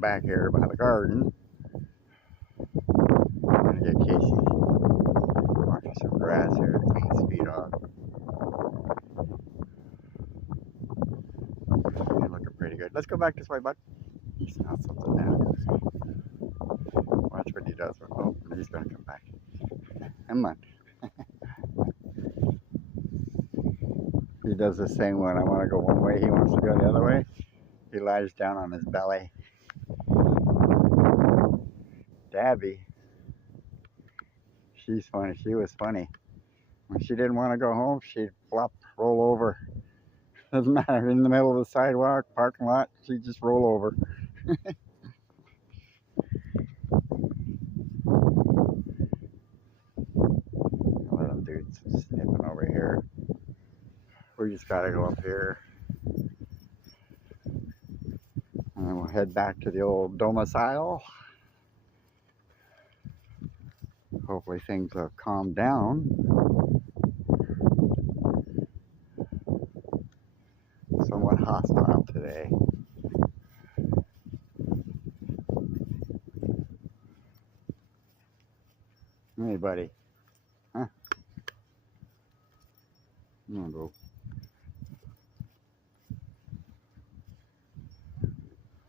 back here by the garden. I'm gonna get Casey walking some grass here to clean his feet off. You're looking pretty good. Let's go back this way, bud. He smells something now. Watch what he does. Oh, he's gonna come back. Come on. He does the same when I want to go one way, he wants to go the other way. He lies down on his belly. Dabby, she's funny. She was funny. When she didn't want to go home, she'd flop, roll over. Doesn't matter, in the middle of the sidewalk, parking lot, she'd just roll over. Let them do some sniffing over here. We just gotta go up here. And then we'll head back to the old domicile. Hopefully things have calmed down. Somewhat hostile today. Hey, buddy. Huh? Come on, bro.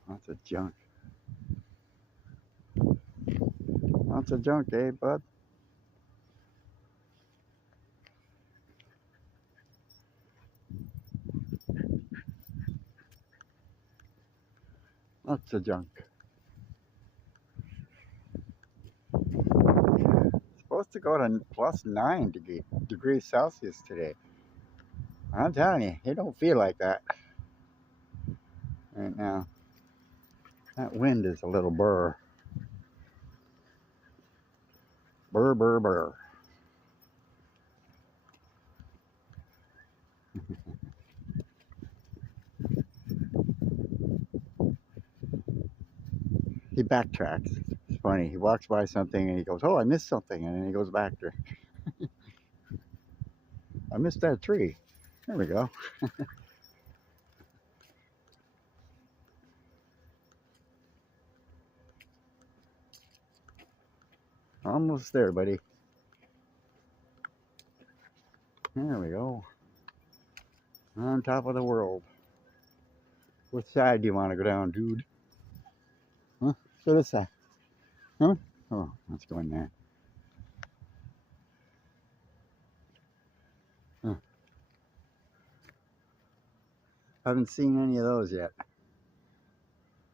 Lots of junk. Lots of junk, eh, bud? Lots of junk. It's supposed to go to +9 degrees Celsius today. I'm telling you, it don't feel like that right now. That wind is a little burr. Burr, burr, burr. He backtracks. It's funny. He walks by something and he goes, "Oh, I missed something," and then he goes back there. I missed that tree. There we go. Almost there, buddy. There we go. On top of the world. Which side do you want to go down, dude? Huh? So this side. Huh? Oh, let's go in there. Huh. Haven't seen any of those yet.